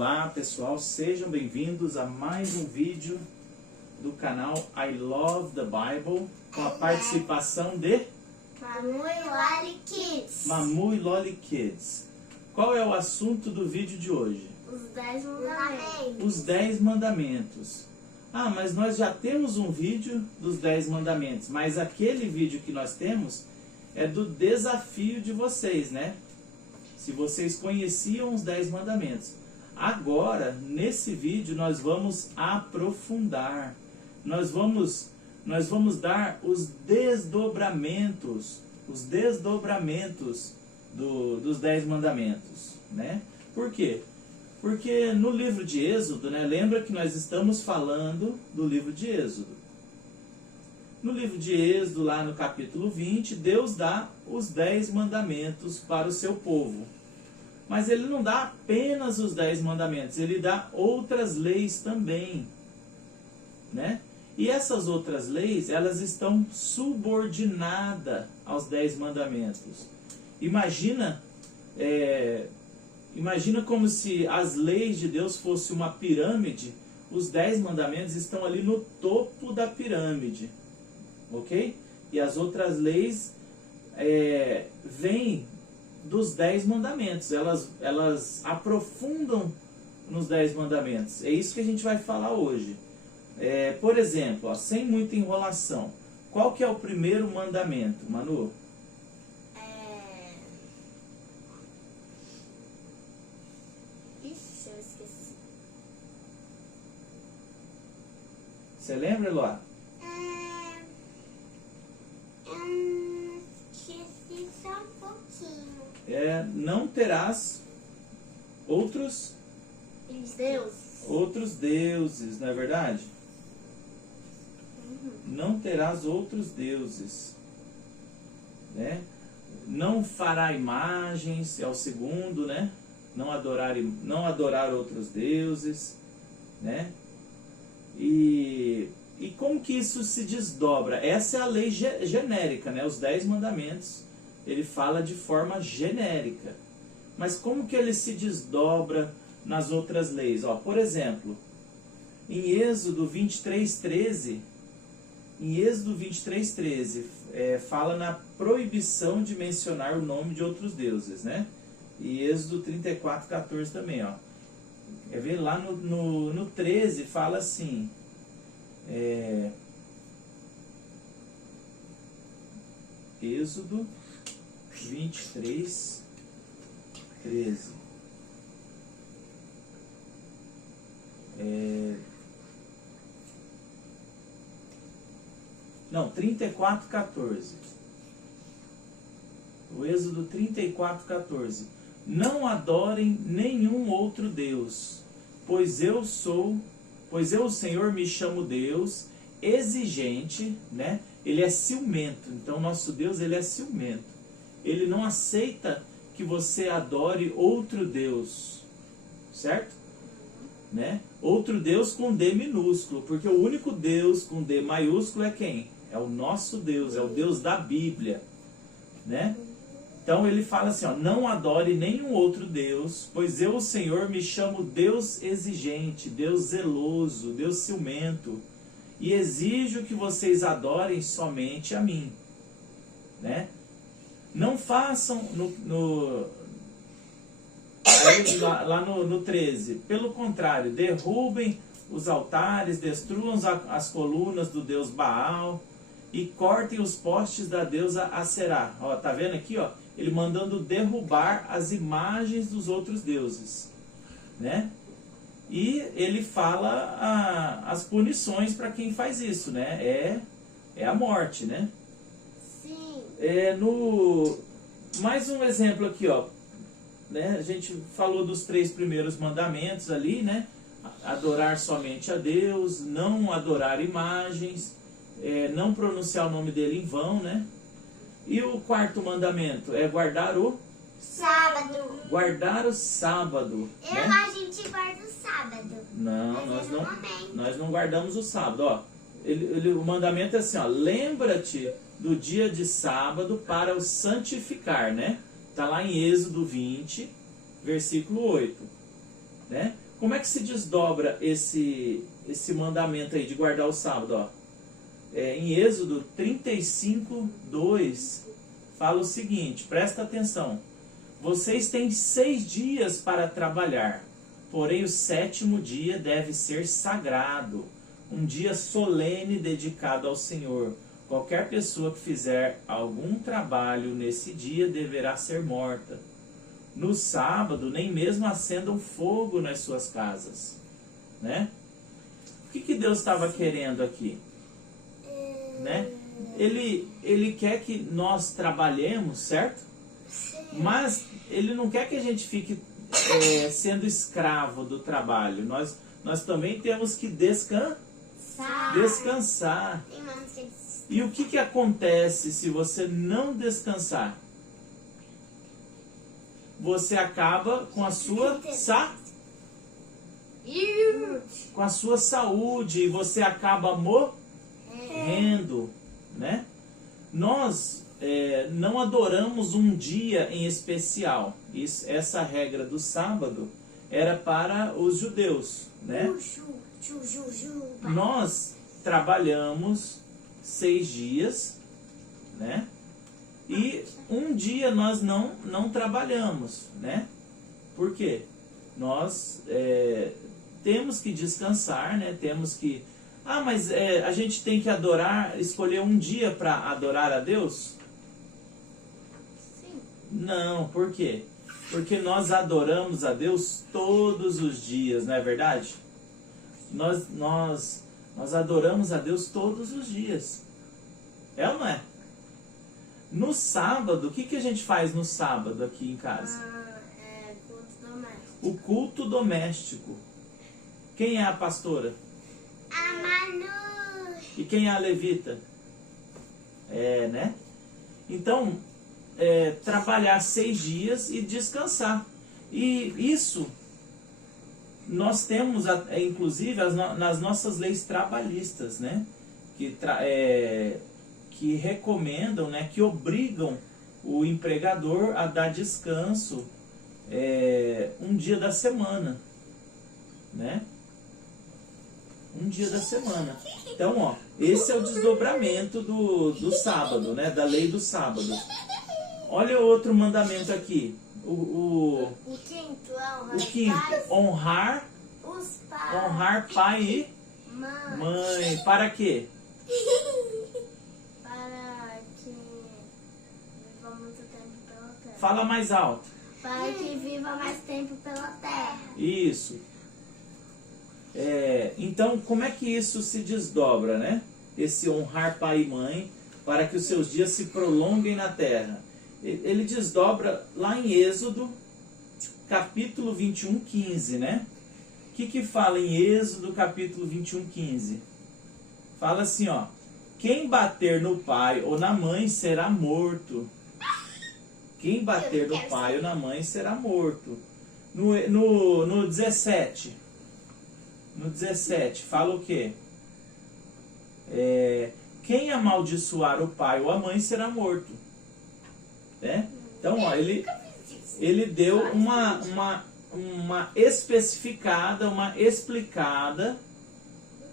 Olá pessoal, sejam bem-vindos a mais um vídeo do canal I Love the Bible, com a participação de Mamu e Loli Kids. Mamu e Loli Kids. Qual é o assunto do vídeo de hoje? Os 10 mandamentos. Os 10 mandamentos. Ah, mas nós já temos um vídeo dos 10 mandamentos, mas aquele vídeo que nós temos é do desafio de vocês, né? Se vocês conheciam os 10 mandamentos. Agora, nesse vídeo, nós vamos aprofundar. Nós vamos dar os desdobramentos dos 10 mandamentos, né? Por quê? Porque no livro de Êxodo, né? Lembra que nós estamos falando do livro de Êxodo. No livro de Êxodo, lá no capítulo 20, Deus dá os 10 mandamentos para o seu povo. Mas ele não dá apenas os 10 mandamentos, ele dá outras leis também, né? E essas outras leis, elas estão subordinadas aos 10 mandamentos. Imagina como se as leis de Deus fossem uma pirâmide, os 10 mandamentos estão ali no topo da pirâmide, ok? E as outras leis vêm dos 10 mandamentos, elas aprofundam nos 10 mandamentos. É isso que a gente vai falar hoje. Por exemplo, ó, sem muita enrolação, qual que é o primeiro mandamento, Manu? Ixi, eu esqueci. Você lembra, Eloá? Esqueci só um pouquinho. Não terás outros deuses, não é verdade? Não terás outros deuses, né? Não fará imagens, é o segundo, né? Não adorar outros deuses, né? E como que isso se desdobra? Essa é a lei genérica, né? Os 10 mandamentos, ele fala de forma genérica. Mas como que ele se desdobra nas outras leis? Ó, por exemplo, em Êxodo 23:13, fala na proibição de mencionar o nome de outros deuses, né? E Êxodo 34:14 também, ó. Quer ver? Lá no 13 fala assim, Êxodo 23:13. Não, 34:14. O Êxodo 34:14. Não adorem nenhum outro Deus, pois eu, o Senhor, me chamo Deus, exigente, né? Ele é ciumento. Então, nosso Deus, ele é ciumento. Ele não aceita que você adore outro Deus, certo? Né? Outro Deus com D minúsculo, porque o único Deus com D maiúsculo é quem? É o nosso Deus, é o Deus da Bíblia, né? Então ele fala assim, ó, não adore nenhum outro Deus, pois eu, o Senhor, me chamo Deus exigente, Deus zeloso, Deus ciumento, e exijo que vocês adorem somente a mim, né? Não façam lá no 13, pelo contrário, derrubem os altares, destruam as colunas do deus Baal e cortem os postes da deusa Aserá. Ó, tá vendo aqui, ó? Ele mandando derrubar as imagens dos outros deuses, né? E ele fala as punições para quem faz isso, né? É a morte, né? Sim. Mais um exemplo aqui, ó. Né? A gente falou dos 3 primeiros mandamentos ali, né? Adorar somente a Deus, não adorar imagens, não pronunciar o nome dele em vão, né? E o 4º mandamento é guardar o sábado. Guardar o sábado. Né? A gente guarda o sábado. Não, Mas nós não guardamos o sábado, ó. O mandamento é assim, ó, lembra-te do dia de sábado para o santificar, né? Está lá em Êxodo 20, versículo 8. Né? Como é que se desdobra esse mandamento aí de guardar o sábado? Ó? Em Êxodo 35, 2, fala o seguinte, presta atenção. Vocês têm 6 dias para trabalhar, porém o 7º dia deve ser sagrado, um dia solene dedicado ao Senhor. Qualquer pessoa que fizer algum trabalho nesse dia deverá ser morta. No sábado, nem mesmo acendam fogo nas suas casas. Né? O que Deus estava querendo aqui? Né? Ele quer que nós trabalhemos, certo? Mas ele não quer que a gente fique sendo escravo do trabalho. Nós também temos que descansar. E o que acontece se você não descansar? Você acaba com a sua saúde e você acaba morrendo, né? Nós não adoramos um dia em especial. Essa regra do sábado era para os judeus, né? Nós trabalhamos 6 dias, né? E um dia nós não trabalhamos, né? Por quê? Nós temos que descansar, né? Temos que... mas a gente tem que escolher um dia para adorar a Deus? Sim. Não, por quê? Porque nós adoramos a Deus todos os dias, não é verdade? Nós adoramos a Deus todos os dias. É ou não é? No sábado, o que a gente faz no sábado aqui em casa? Culto doméstico. O culto doméstico. Quem é a pastora? A Manu. E quem é a levita? Né? Então, trabalhar 6 dias e descansar. E isso nós temos, inclusive, nas nossas leis trabalhistas, né? Que recomendam, né? Que obrigam o empregador a dar descanso um dia da semana, né? Um dia da semana. Então, ó, esse é o desdobramento do sábado, né? Da lei do sábado. Olha outro mandamento aqui. O quinto, honrar os pais. Honrar pai e mãe. Para quê? Para que viva muito tempo pela terra. Fala mais alto. Para que viva mais tempo pela terra. Isso. Então, como é que isso se desdobra, né? Esse honrar pai e mãe para que os seus dias se prolonguem na terra. Ele desdobra lá em Êxodo, capítulo 21, 15, né? O que fala em Êxodo, capítulo 21, 15? Fala assim, ó. Quem bater no pai ou na mãe será morto. Quem bater no pai ou na mãe será morto. No 17. No 17, fala o quê? Quem amaldiçoar o pai ou a mãe será morto. Né? Então, ó, ele deu uma especificada, uma explicada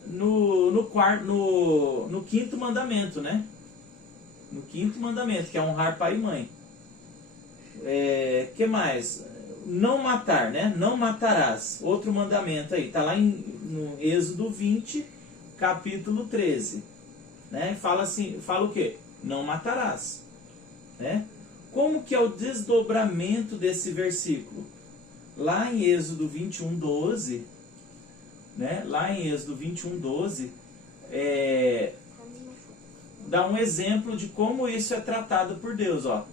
no quinto mandamento, né? No quinto mandamento, que é honrar pai e mãe. Que mais? Não matar, né? Não matarás. Outro mandamento aí, tá lá no Êxodo 20, capítulo 13. Né? Fala assim, fala o quê? Não matarás. Né? Como que é o desdobramento desse versículo? Lá em Êxodo 21, 12, né? Lá em Êxodo 21, 12, dá um exemplo de como isso é tratado por Deus. Ó.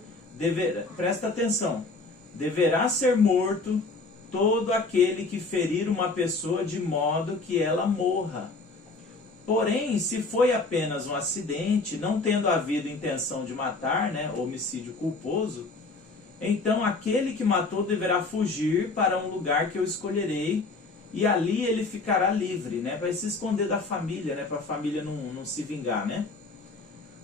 Presta atenção. Deverá ser morto todo aquele que ferir uma pessoa de modo que ela morra. Porém, se foi apenas um acidente, não tendo havido intenção de matar, né, homicídio culposo, então aquele que matou deverá fugir para um lugar que eu escolherei, e ali ele ficará livre, né, para se esconder da família, né, para a família não se vingar, né?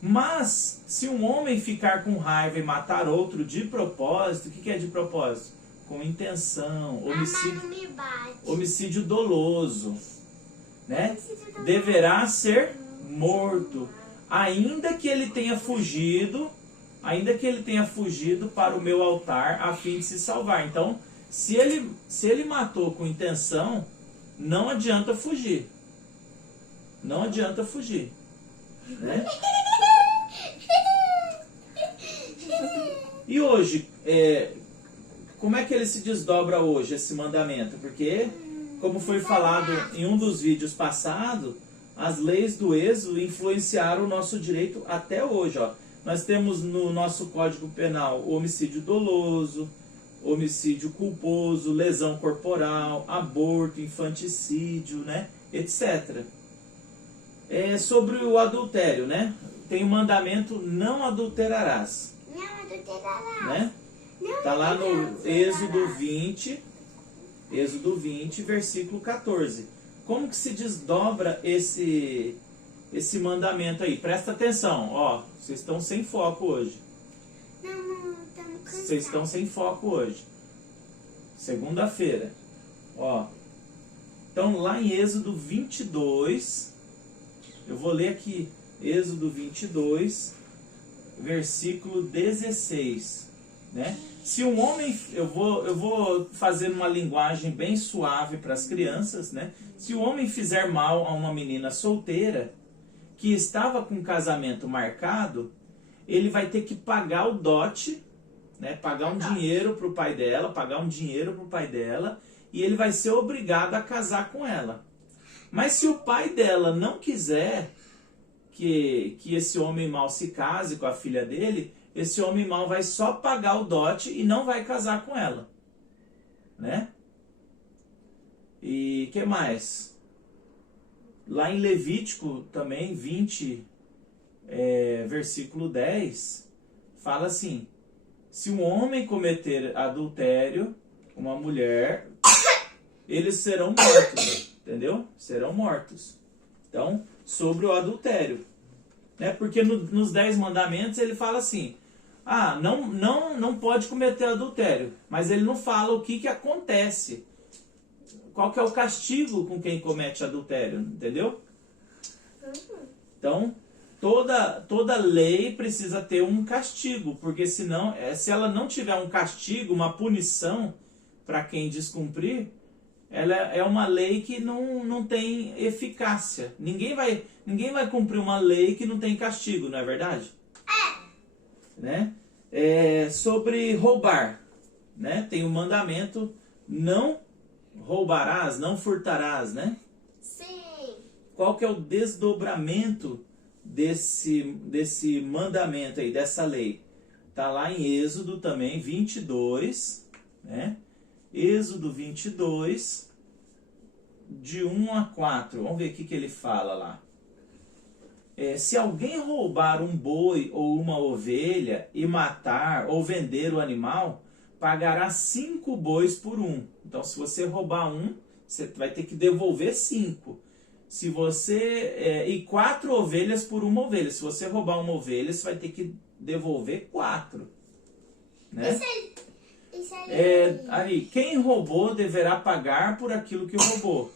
Mas, se um homem ficar com raiva e matar outro de propósito, o que é de propósito? Com intenção, homicídio... A Manu me bate. homicídio doloso, né? Deverá ser morto, ainda que ele tenha fugido para o meu altar a fim de se salvar. Então, se ele matou com intenção, não adianta fugir. Não adianta fugir, né? E hoje, como é que ele se desdobra hoje, esse mandamento? Porque, como foi falado em um dos vídeos passados, as leis do Êxodo influenciaram o nosso direito até hoje. Ó. Nós temos no nosso Código Penal o homicídio doloso, homicídio culposo, lesão corporal, aborto, infanticídio, né? Etc. Sobre o adultério, né? Tem o mandamento: não adulterarás. Não adulterarás. Né? Está lá no Êxodo 20, versículo 14. Como que se desdobra esse mandamento aí? Presta atenção, ó, vocês estão sem foco hoje. Não, estamos cansados. Vocês estão sem foco hoje. Segunda-feira. Ó. Então, lá em Êxodo 22, eu vou ler aqui, Êxodo 22, versículo 16, né? Se um homem, eu vou fazer uma linguagem bem suave para as crianças, né? Se o homem fizer mal a uma menina solteira que estava com casamento marcado, ele vai ter que pagar o dote, né? Pagar um dinheiro para o pai dela, e ele vai ser obrigado a casar com ela. Mas se o pai dela não quiser que esse homem mau se case com a filha dele, esse homem mau vai só pagar o dote e não vai casar com ela, né? E que mais? Lá em Levítico também 20, versículo 10, fala assim: se um homem cometer adultério com uma mulher, eles serão mortos, entendeu? Serão mortos. Então, sobre o adultério, né? Porque nos 10 mandamentos ele fala assim: não pode cometer adultério, mas ele não fala o que acontece, qual que é o castigo com quem comete adultério, entendeu? Então, toda lei precisa ter um castigo, porque senão, se ela não tiver um castigo, uma punição para quem descumprir, ela é uma lei que não tem eficácia. Ninguém vai cumprir uma lei que não tem castigo, não é verdade? Né? Sobre roubar, né? Tem o mandamento: não roubarás, não furtarás, né? Sim. Qual que é o desdobramento desse mandamento aí, dessa lei? Tá lá em Êxodo também 22, né? Êxodo 22, de 1 a 4. Vamos ver o que ele fala lá. Se alguém roubar um boi ou uma ovelha e matar ou vender o animal, pagará 5 bois por um. Então, se você roubar um, você vai ter que devolver 5. Se você e 4 ovelhas por uma ovelha. Se você roubar uma ovelha, você vai ter que devolver 4. Né? Ari, quem roubou deverá pagar por aquilo que roubou.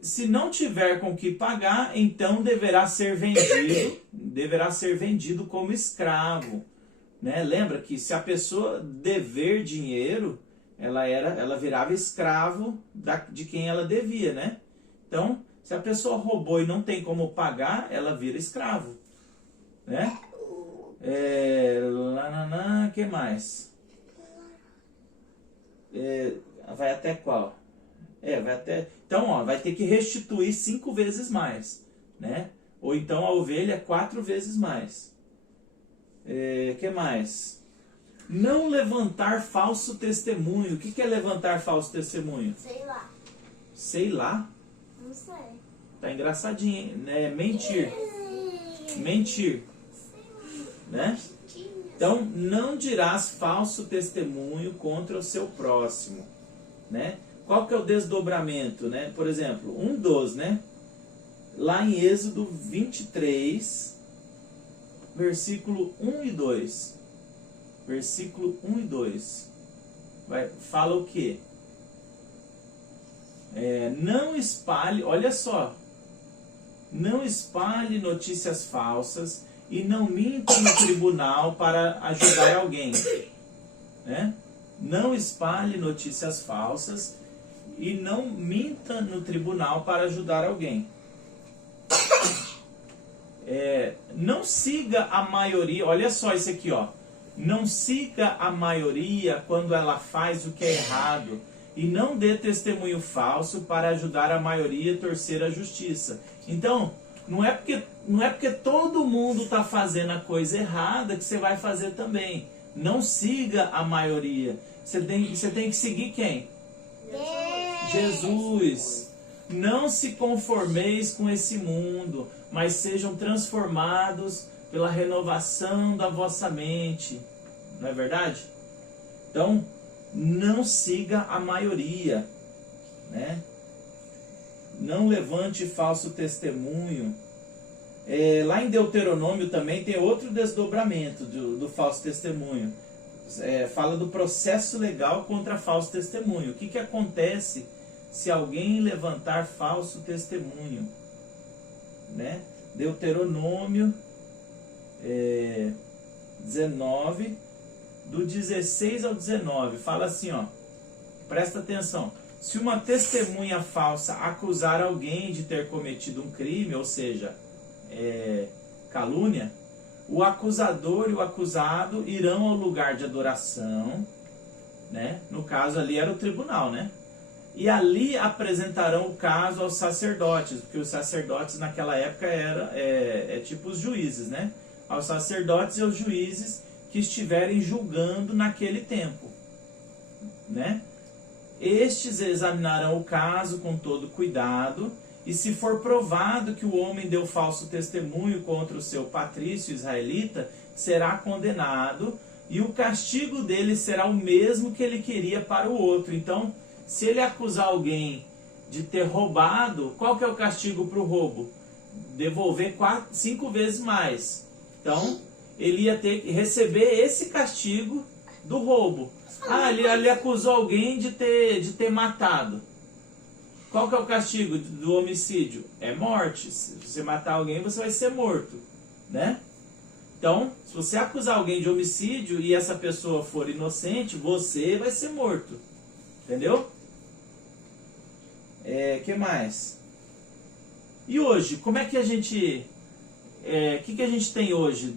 Se não tiver com que pagar, então deverá ser vendido como escravo, né? Lembra que se a pessoa dever dinheiro, ela virava escravo de quem ela devia, né? Então, se a pessoa roubou e não tem como pagar, ela vira escravo, né? Que mais? Vai até qual? Vai até... Então, vai ter que restituir 5 vezes mais, né? Ou então a ovelha 4 vezes mais. Que mais? Não levantar falso testemunho. O que é levantar falso testemunho? Sei lá. Sei lá? Não sei. Tá engraçadinho, hein? Mentir. Mentir. Né? Então, não dirás falso testemunho contra o seu próximo, né? Qual que é o desdobramento, né? Por exemplo, 1:12, né? Lá em Êxodo 23, versículo 1 e 2. Versículo 1 e 2. Fala o quê? Não espalhe, olha só, não espalhe notícias falsas e não minta no tribunal para ajudar alguém. Né? Não espalhe notícias falsas e não minta no tribunal para ajudar alguém. Não siga a maioria, olha só isso aqui, ó. Não siga a maioria quando ela faz o que é errado e não dê testemunho falso para ajudar a maioria a torcer a justiça. Então, não é porque todo mundo está fazendo a coisa errada que você vai fazer também. Não siga a maioria. Você tem que seguir quem? Jesus. Não se conformeis com esse mundo, mas sejam transformados pela renovação da vossa mente. Não é verdade? Então, não siga a maioria, né? Não levante falso testemunho. Lá em Deuteronômio também tem outro desdobramento do falso testemunho. Fala do processo legal contra falso testemunho. O que acontece se alguém levantar falso testemunho? Né? Deuteronômio 19, do 16 ao 19, fala assim, ó, presta atenção. Se uma testemunha falsa acusar alguém de ter cometido um crime, ou seja, calúnia, o acusador e o acusado irão ao lugar de adoração, né? No caso ali era o tribunal, né? E ali apresentarão o caso aos sacerdotes, porque os sacerdotes naquela época tipo os juízes, né? Aos sacerdotes e aos juízes que estiverem julgando naquele tempo, né? Estes examinarão o caso com todo cuidado, e se for provado que o homem deu falso testemunho contra o seu patrício israelita, será condenado, e o castigo dele será o mesmo que ele queria para o outro. Então, se ele acusar alguém de ter roubado, qual que é o castigo para o roubo? Devolver 5 vezes mais. Então, ele ia ter que receber esse castigo do roubo. Ele acusou alguém de ter matado. Qual que é o castigo do homicídio? É morte. Se você matar alguém, você vai ser morto, né? Então, se você acusar alguém de homicídio e essa pessoa for inocente, você vai ser morto. Entendeu? Que mais? E hoje, como é que a gente... que a gente tem hoje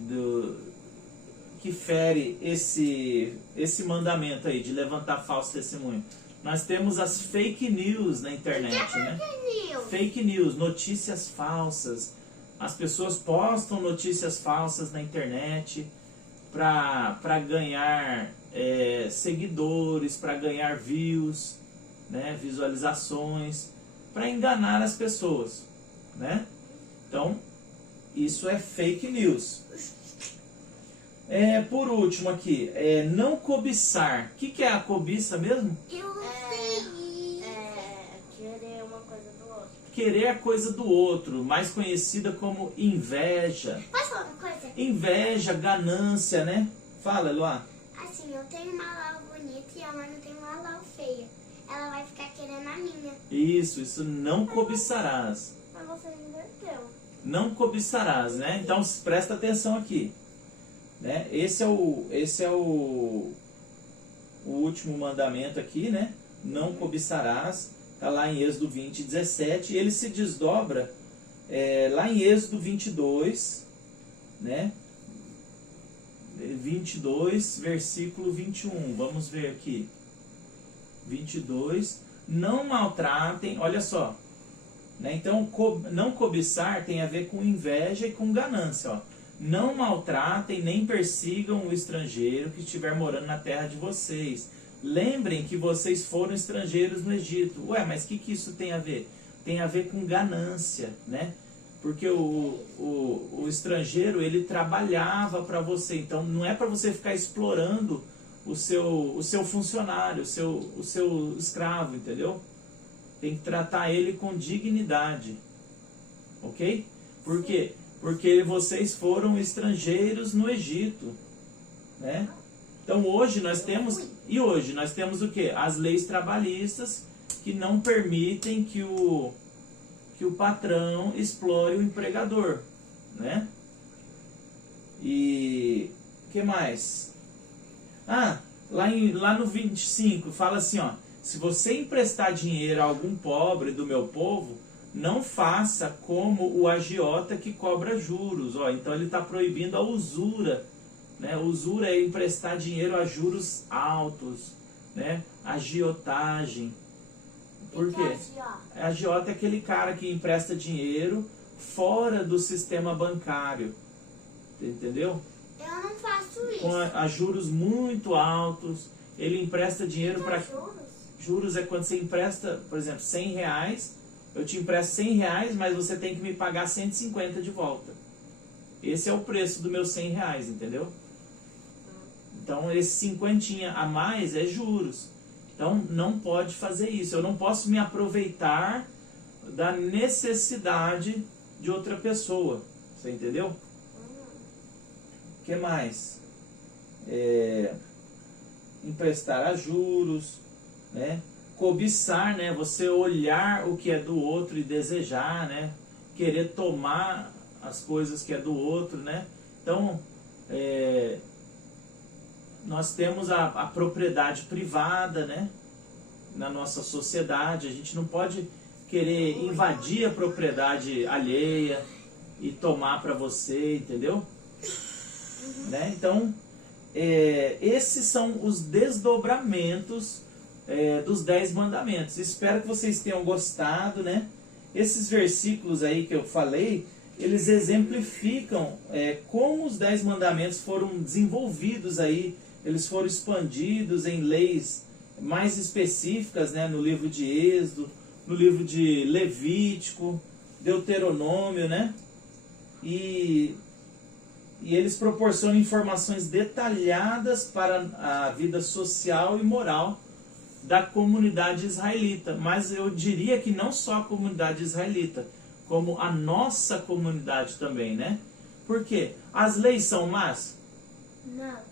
que fere esse mandamento aí de levantar falso testemunho? Nós temos as fake news na internet, né? Fake news, notícias falsas. As pessoas postam notícias falsas na internet para ganhar seguidores, para ganhar views, né? Visualizações, para enganar as pessoas, né? Então, isso é fake news. Por último aqui, não cobiçar. O que é a cobiça mesmo? Eu sei. Querer uma coisa do outro. Querer a coisa do outro, mais conhecida como inveja. Posso falar uma coisa? Inveja, ganância, né? Fala, Eloá. Assim, eu tenho uma Lau bonita e a Manu tem uma Lau feia. Ela vai ficar querendo a minha. Isso não cobiçarás. Mas você me inverteu. Não cobiçarás, né? Então presta atenção aqui. Né? Esse é o último mandamento aqui, né? Não cobiçarás. Está lá em Êxodo 20, 17. E ele se desdobra lá em Êxodo 22, né? 22, versículo 21. Vamos ver aqui. 22. Não maltratem, olha só. Né? Então, não cobiçar tem a ver com inveja e com ganância, ó. Não maltratem nem persigam o estrangeiro que estiver morando na terra de vocês. Lembrem que vocês foram estrangeiros no Egito. Ué, mas o que isso tem a ver? Tem a ver com ganância, né? Porque o estrangeiro, ele trabalhava para você. Então, não é para você ficar explorando o seu funcionário, o seu escravo, entendeu? Tem que tratar ele com dignidade. Ok? Por quê? Porque vocês foram estrangeiros no Egito, né? Então hoje nós temos o quê? As leis trabalhistas que não permitem que o patrão explore o empregador, né? E o que mais? Lá no 25 fala assim, ó: se você emprestar dinheiro a algum pobre do meu povo, não faça como o agiota que cobra juros. Ó, então ele está proibindo a usura, né? Usura é emprestar dinheiro a juros altos, né? Agiotagem. Por quê? Agiota é aquele cara que empresta dinheiro fora do sistema bancário. Entendeu? Eu não faço isso. Com a juros muito altos. Ele empresta dinheiro para... Juros é quando você empresta, por exemplo, R$100. Eu te empresto R$100, mas você tem que me pagar 150 de volta. Esse é o preço do meu R$100, entendeu? Então, esse 50 a mais é juros. Então, não pode fazer isso. Eu não posso me aproveitar da necessidade de outra pessoa. Você entendeu? O que mais? Emprestar a juros, né? Cobiçar, né? Você olhar o que é do outro e desejar, né? Querer tomar as coisas que é do outro, né? Então, nós temos a propriedade privada, né? Na nossa sociedade. A gente não pode querer invadir a propriedade alheia e tomar para você, entendeu? Né? Então, esses são os desdobramentos dos 10 mandamentos. Espero que vocês tenham gostado, né? Esses versículos aí que eu falei, eles exemplificam como os 10 mandamentos foram desenvolvidos aí, eles foram expandidos em leis mais específicas, né? No livro de Êxodo, no livro de Levítico, Deuteronômio, né? E eles proporcionam informações detalhadas para a vida social e moral da comunidade israelita. Mas eu diria que não só a comunidade israelita, como a nossa comunidade também, né? Por quê? As leis são más? Não.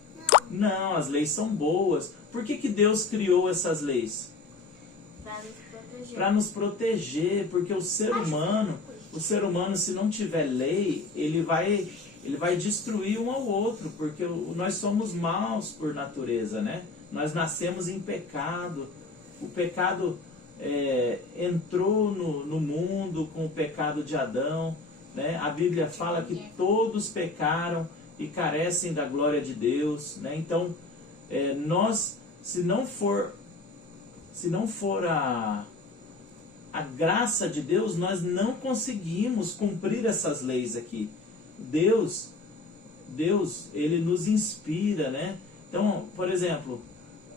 Não, as leis são boas. Por que Deus criou essas leis? Para nos proteger. Para nos proteger, porque o ser humano, se não tiver lei, ele vai destruir um ao outro, porque nós somos maus por natureza, né? Nós nascemos em pecado. O pecado entrou no mundo com o pecado de Adão, né? A Bíblia fala que todos pecaram e carecem da glória de Deus, né? Então, nós, se não for a graça de Deus, nós não conseguimos cumprir essas leis aqui. Deus, ele nos inspira, né? Então, por exemplo,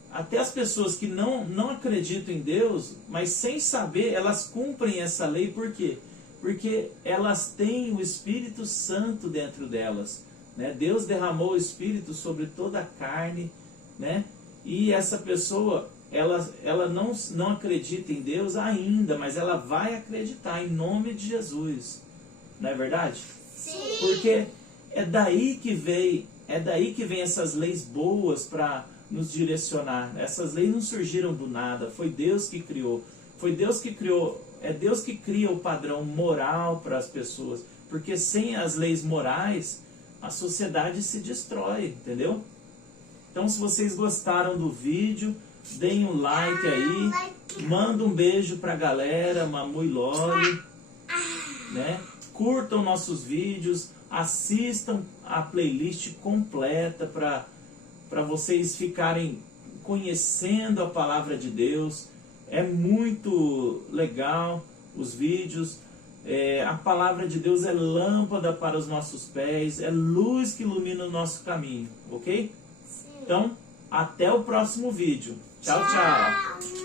até as pessoas que não acreditam em Deus, mas sem saber, elas cumprem essa lei. Por quê? Porque elas têm o Espírito Santo dentro delas, né? Deus derramou o Espírito sobre toda a carne, né? E essa pessoa, ela não acredita em Deus ainda, mas ela vai acreditar em nome de Jesus. Não é verdade? Sim. Porque é daí que vem essas leis boas para nos direcionar. Essas leis não surgiram do nada, foi Deus que criou. É Deus que cria o padrão moral para as pessoas. Porque sem as leis morais, a sociedade se destrói, entendeu? Então, se vocês gostaram do vídeo, deem um like aí, manda um beijo pra galera, Mamui Loli, né? Curtam nossos vídeos, assistam a playlist completa para vocês ficarem conhecendo a palavra de Deus. É muito legal os vídeos. A palavra de Deus é lâmpada para os nossos pés, é luz que ilumina o nosso caminho, ok? Sim. Então, até o próximo vídeo. Tchau, tchau.